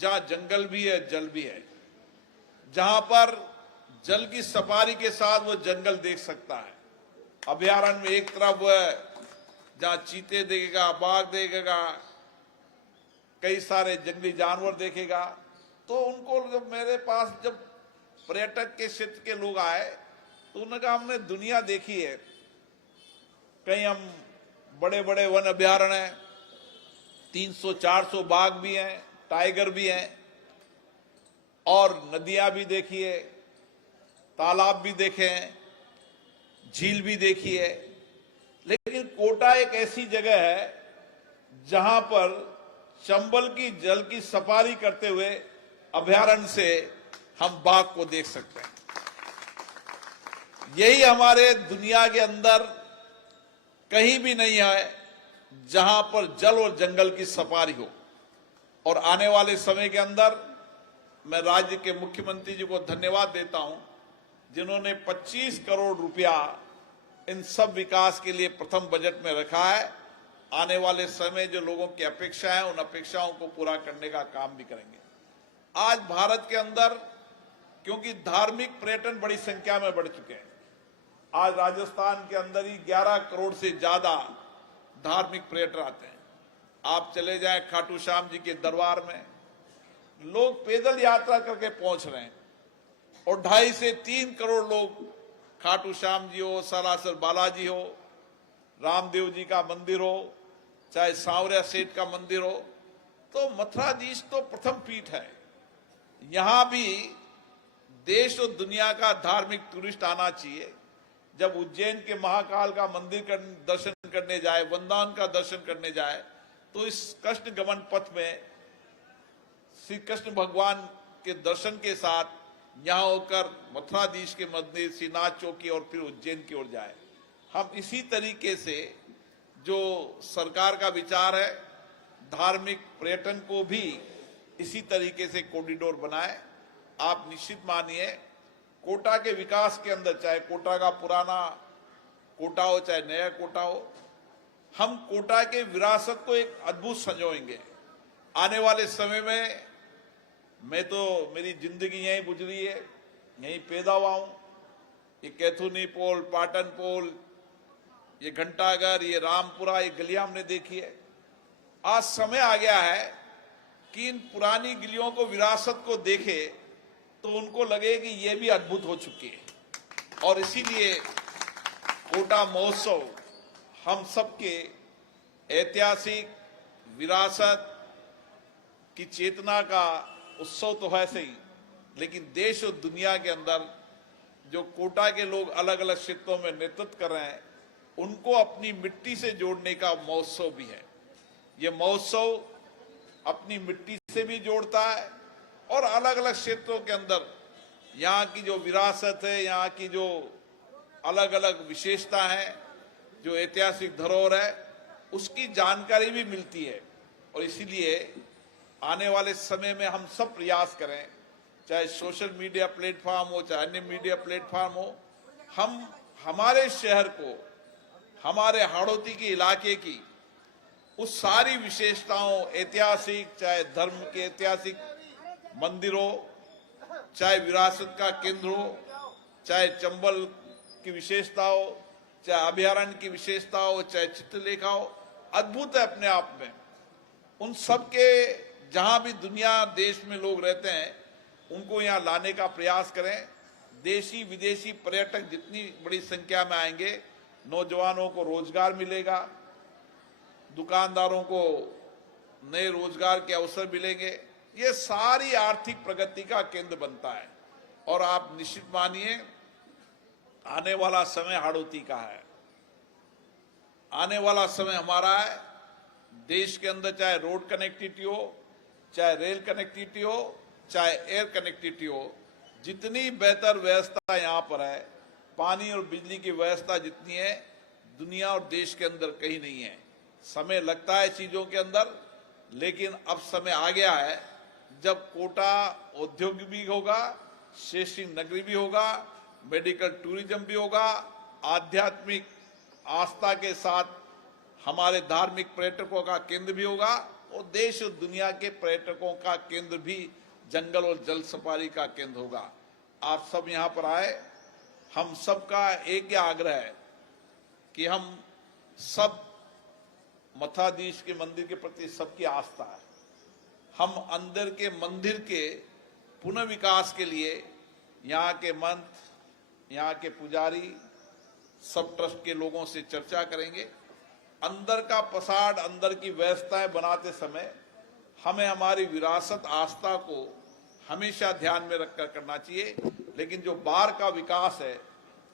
जहां जंगल भी है, जल भी है, जहां पर जल की सफारी के साथ वो जंगल देख सकता है। अभयारण्य में एक तरफ वो है जहां चीते देखेगा, बाघ देखेगा, कई सारे जंगली जानवर देखेगा। तो उनको जब मेरे पास जब पर्यटक के क्षेत्र के लोग आए तो उन्होंने कहा हमने दुनिया देखी है, कहीं हम बड़े बड़े वन अभयारण्य हैं, 300-400 बाघ भी हैं, टाइगर भी हैं, और नदियां भी देखी है, तालाब भी देखे हैं, झील भी देखी है, लेकिन कोटा एक ऐसी जगह है जहां पर चंबल की जल की सफारी करते हुए अभयारण्य से हम बाघ को देख सकते हैं। यही हमारे दुनिया के अंदर कहीं भी नहीं है जहां पर जल और जंगल की सफारी हो। और आने वाले समय के अंदर मैं राज्य के मुख्यमंत्री जी को धन्यवाद देता हूं, जिन्होंने 25 करोड़ रुपया इन सब विकास के लिए प्रथम बजट में रखा है। आने वाले समय जो लोगों की अपेक्षा है, उन अपेक्षाओं को पूरा करने का काम भी करेंगे। आज भारत के अंदर क्योंकि धार्मिक पर्यटन बड़ी संख्या में बढ़ चुके हैं। आज राजस्थान के अंदर ही 11 करोड़ से ज्यादा धार्मिक पर्यटन आते हैं। आप चले जाएं खाटू श्याम जी के दरबार में, लोग पैदल यात्रा करके पहुंच रहे हैं और 2.5 से 3 करोड़ लोग खाटू श्याम जी हो, सरासर बालाजी हो, रामदेव जी का मंदिर हो, चाहे सांवरिया सेठ का मंदिर हो, तो मथुराधीश तो प्रथम पीठ है। यहां भी देश और दुनिया का धार्मिक टूरिस्ट आना चाहिए। जब उज्जैन के महाकाल का मंदिर दर्शन करने जाए, वृंदावन का दर्शन करने जाए, तो इस कृष्ण गमन पथ में श्री कृष्ण भगवान के दर्शन के साथ यहां होकर मथुराधीश के मंदिर, श्रीनाथ चौकी और फिर उज्जैन की ओर जाए। हम इसी तरीके से जो सरकार का विचार है, धार्मिक पर्यटन को भी इसी तरीके से कॉरिडोर बनाए। आप निश्चित मानिए, कोटा के विकास के अंदर, चाहे कोटा का पुराना कोटा हो चाहे नया कोटा हो, हम कोटा के विरासत को एक अद्भुत संजोएंगे। आने वाले समय में, मैं तो मेरी जिंदगी यहीं गुजरी है, यहीं पैदा हुआ हूं। ये कैथुनी पोल, पाटन पोल, ये घंटाघर, ये रामपुरा, ये गलियां हमने देखी है। आज समय आ गया है कि इन पुरानी गलियों को, विरासत को देखे तो उनको लगे कि ये भी अद्भुत हो चुकी है। और इसीलिए कोटा महोत्सव हम सबके ऐतिहासिक विरासत की चेतना का उत्सव तो है सही, लेकिन देश और दुनिया के अंदर जो कोटा के लोग अलग अलग क्षेत्रों में नेतृत्व कर रहे हैं, उनको अपनी मिट्टी से जोड़ने का महोत्सव भी है। ये महोत्सव अपनी मिट्टी से भी जोड़ता है और अलग अलग क्षेत्रों के अंदर यहाँ की जो विरासत है, यहाँ की जो अलग अलग विशेषता है, जो ऐतिहासिक धरोहर है, उसकी जानकारी भी मिलती है। और इसीलिए आने वाले समय में हम सब प्रयास करें, चाहे सोशल मीडिया प्लेटफॉर्म हो, चाहे अन्य मीडिया प्लेटफॉर्म हो, हम हमारे शहर को, हमारे हाड़ौती के इलाके की उस सारी विशेषताओं, ऐतिहासिक, चाहे धर्म के ऐतिहासिक मंदिर हो, चाहे विरासत का केंद्र हो, चाहे चंबल की विशेषता हो, चाहे अभयारण्य की विशेषता हो, चाहे चित्रलेखा हो, अद्भुत है अपने आप में। उन सब के जहां भी दुनिया देश में लोग रहते हैं, उनको यहाँ लाने का प्रयास करें। देशी विदेशी पर्यटक जितनी बड़ी संख्या में आएंगे, नौजवानों को रोजगार मिलेगा, दुकानदारों को नए रोजगार के अवसर मिलेंगे। ये सारी आर्थिक प्रगति का केंद्र बनता है। और आप निश्चित मानिए, आने वाला समय हाड़ौती का है, आने वाला समय हमारा है। देश के अंदर चाहे रोड कनेक्टिविटी हो, चाहे रेल कनेक्टिविटी हो, चाहे एयर कनेक्टिविटी हो, जितनी बेहतर व्यवस्था यहाँ पर है, पानी और बिजली की व्यवस्था जितनी है, दुनिया और देश के अंदर कहीं नहीं है। समय लगता है चीजों के अंदर, लेकिन अब समय आ गया है जब कोटा औद्योगिक भी होगा, शैक्षणिक नगरी भी होगा, मेडिकल टूरिज्म भी होगा, आध्यात्मिक आस्था के साथ हमारे धार्मिक पर्यटकों का केंद्र भी होगा, और देश और दुनिया के पर्यटकों का केंद्र भी जंगल और जल सफारी का केंद्र होगा। आप सब यहाँ पर आए। हम सबका एक ही आग्रह है कि हम सब, मथुराधीश के मंदिर के प्रति सबकी आस्था है। हम अंदर के मंदिर के पुनर्विकास के लिए यहाँ के मंत्र, यहाँ के पुजारी, सब ट्रस्ट के लोगों से चर्चा करेंगे। अंदर का प्रसाद, अंदर की व्यवस्थाएं बनाते समय हमें हमारी विरासत, आस्था को हमेशा ध्यान में रखकर करना चाहिए। लेकिन जो बाहर का विकास है,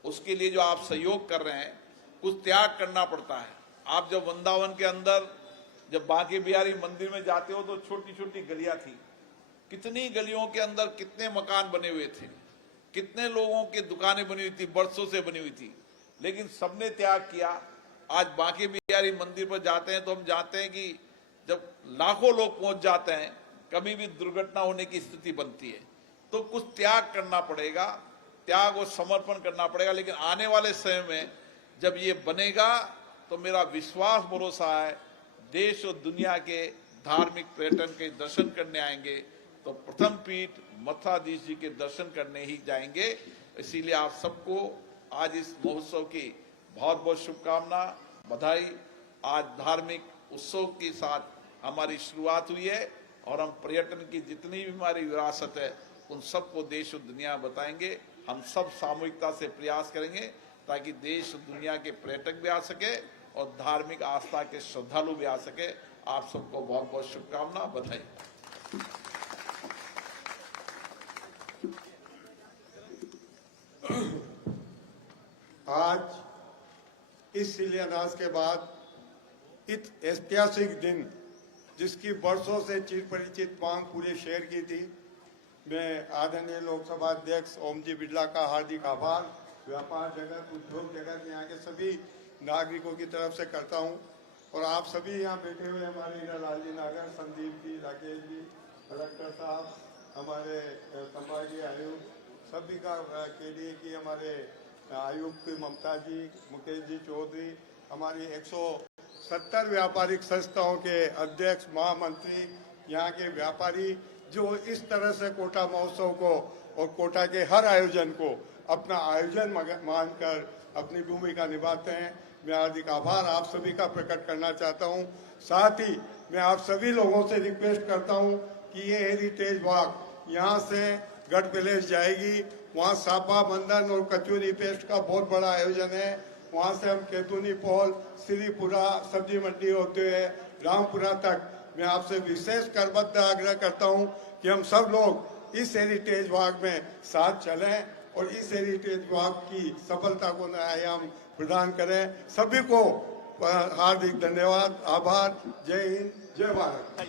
उसके लिए जो आप सहयोग कर रहे हैं, कुछ त्याग करना पड़ता है। आप जब वृंदावन के अंदर, जब बांके बिहारी मंदिर में जाते हो, तो छोटी छोटी गलियां थी। कितनी गलियों के अंदर कितने मकान बने हुए थे, कितने लोगों की दुकानें बनी हुई थी, बरसों से बनी हुई थी, लेकिन सबने त्याग किया। आज बांके बिहारी मंदिर पर जाते हैं तो हम जानते हैं कि जब लाखों लोग पहुंच जाते हैं, कभी भी दुर्घटना होने की स्थिति बनती है। तो कुछ त्याग करना पड़ेगा, त्याग और समर्पण करना पड़ेगा। लेकिन आने वाले समय में जब ये बनेगा, तो मेरा विश्वास, भरोसा है, देश और दुनिया के धार्मिक पर्यटन के दर्शन करने आएंगे, तो तो प्रथम पीठ मथुराधीश जी के दर्शन करने ही जाएंगे। इसीलिए आप सबको आज इस महोत्सव की बहुत बहुत शुभकामना, बधाई। आज धार्मिक उत्सव के साथ हमारी शुरुआत हुई है और हम पर्यटन की जितनी भी हमारी विरासत है उन सबको देश और दुनिया बताएंगे। हम सब सामूहिकता से प्रयास करेंगे ताकि देश और दुनिया के पर्यटक भी आ सके और धार्मिक आस्था के श्रद्धालु भी आ सके। आप सबको बहुत बहुत शुभकामना, बधाई। आज इस शिलान्यास के बाद इस ऐतिहासिक दिन जिसकी वर्षों से चिर परिचित मांग पूरे शहर की थी, मैं आदरणीय लोकसभा अध्यक्ष ओम जी बिरला का हार्दिक आभार व्यापार जगत, उद्योग जगत, यहाँ के सभी नागरिकों की तरफ से करता हूँ। और आप सभी यहाँ बैठे हुए हमारे हीरालाल जी नागर, संदीप जी, राकेश जी, कलेक्टर साहब, हमारे संभागीय आयुक्त, सभी का के लिए कि हमारे आयुक्त ममता जी, मुकेश जी चौधरी, हमारी 170 व्यापारिक संस्थाओं के अध्यक्ष, महामंत्री, यहाँ के व्यापारी जो इस तरह से कोटा महोत्सव को और कोटा के हर आयोजन को अपना आयोजन मानकर अपनी भूमिका निभाते हैं, मैं हार्दिक आभार आप सभी का प्रकट करना चाहता हूं। साथ ही मैं आप सभी लोगों से रिक्वेस्ट करता हूं कि ये हेरिटेज वॉक यहाँ से गढ़ पैलेस जाएगी, वहाँ सापा मंदन और कचौरी पेस्ट का बहुत बड़ा आयोजन है। वहाँ से हम केतुनी पोल, श्रीपुरा, सब्जी मंडी होते हुए रामपुरा तक मैं आपसे विशेष करबद्ध आग्रह करता हूं कि हम सब लोग इस हेरिटेज वॉक में साथ चलें और इस हेरिटेज वॉक की सफलता को नया आयाम प्रदान करें। सभी को हार्दिक धन्यवाद, आभार, जय हिंद, जय भारत।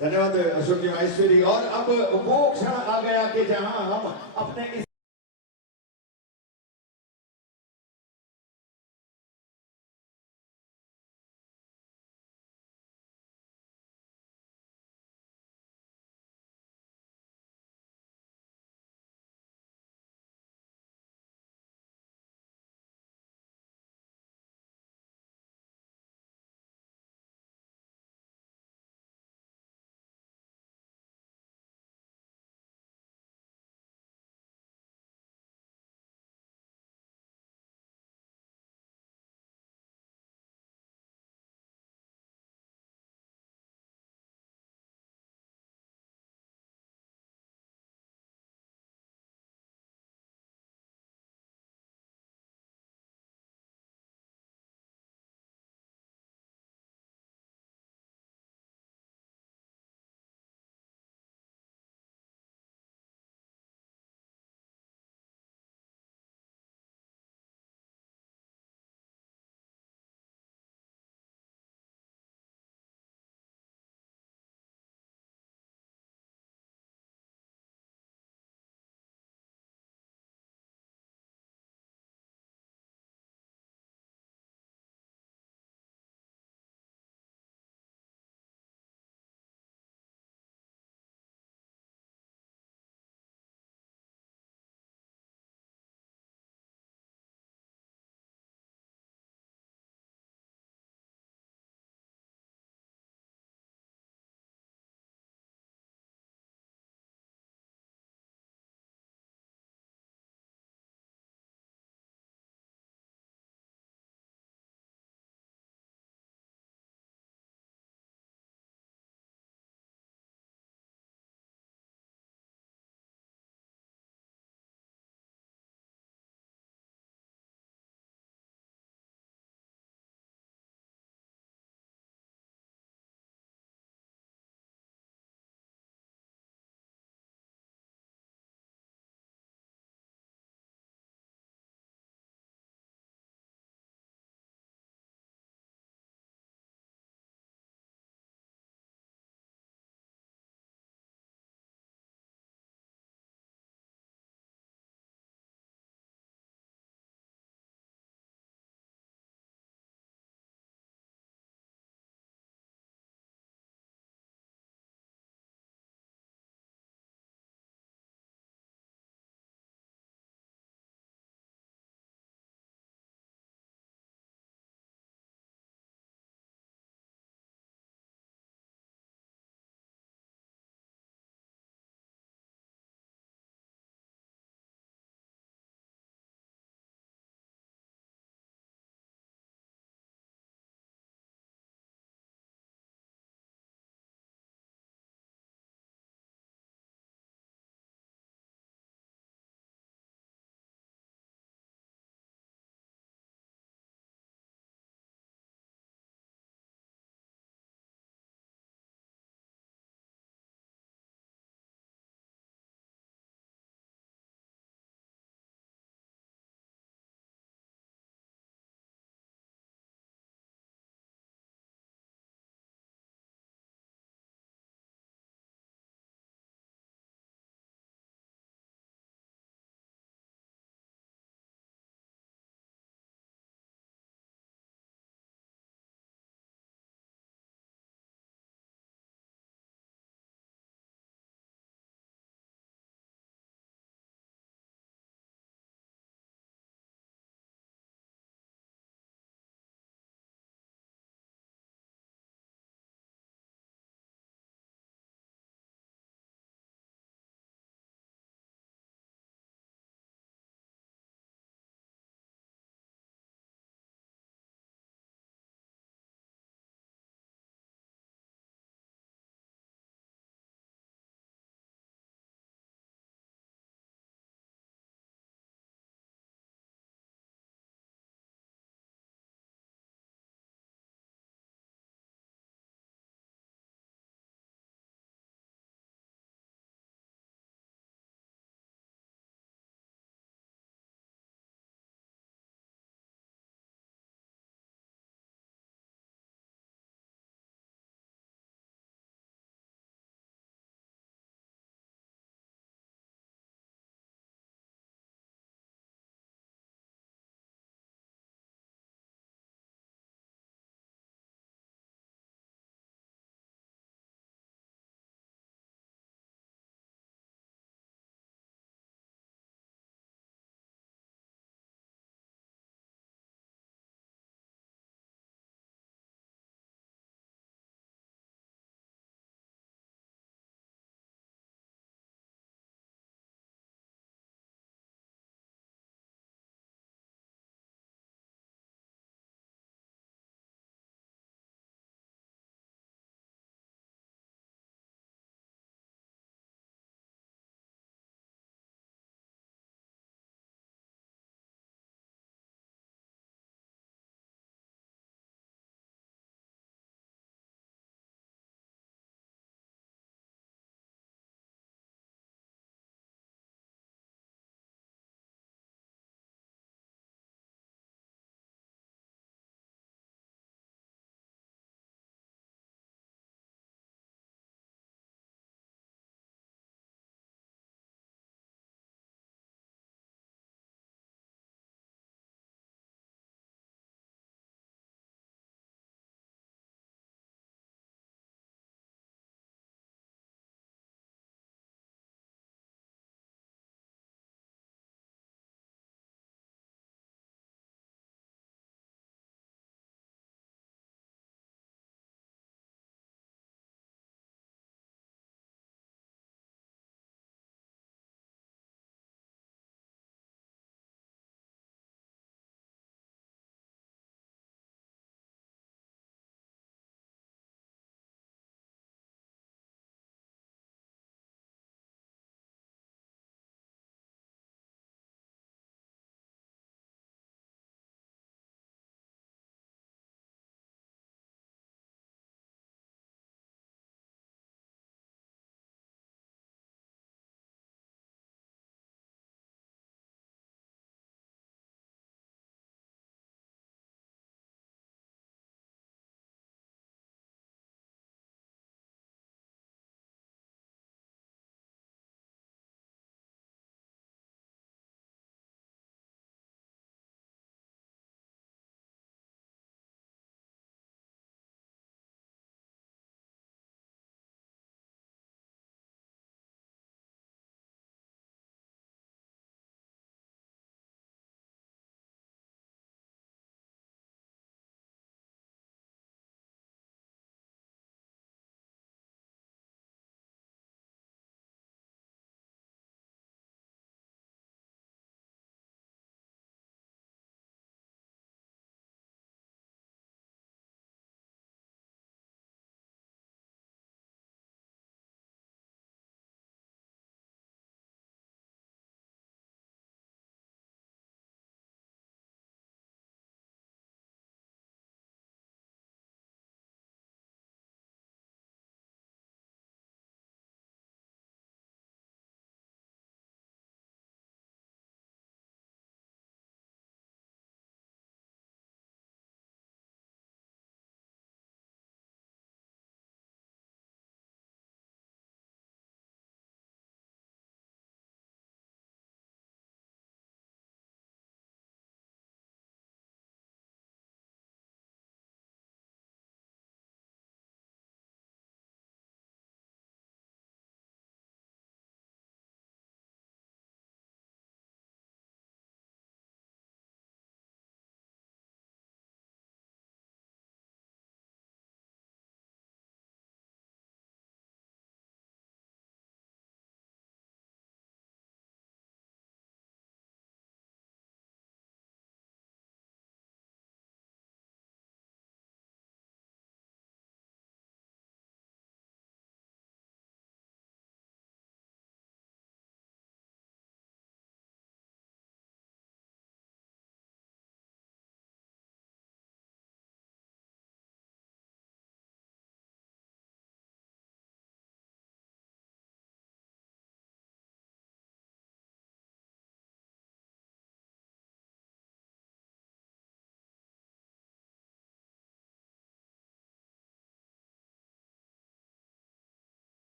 धन्यवाद अशोक जी माहेश्वरी। और अब वो क्षण आ गया कि जहां हम अपने इस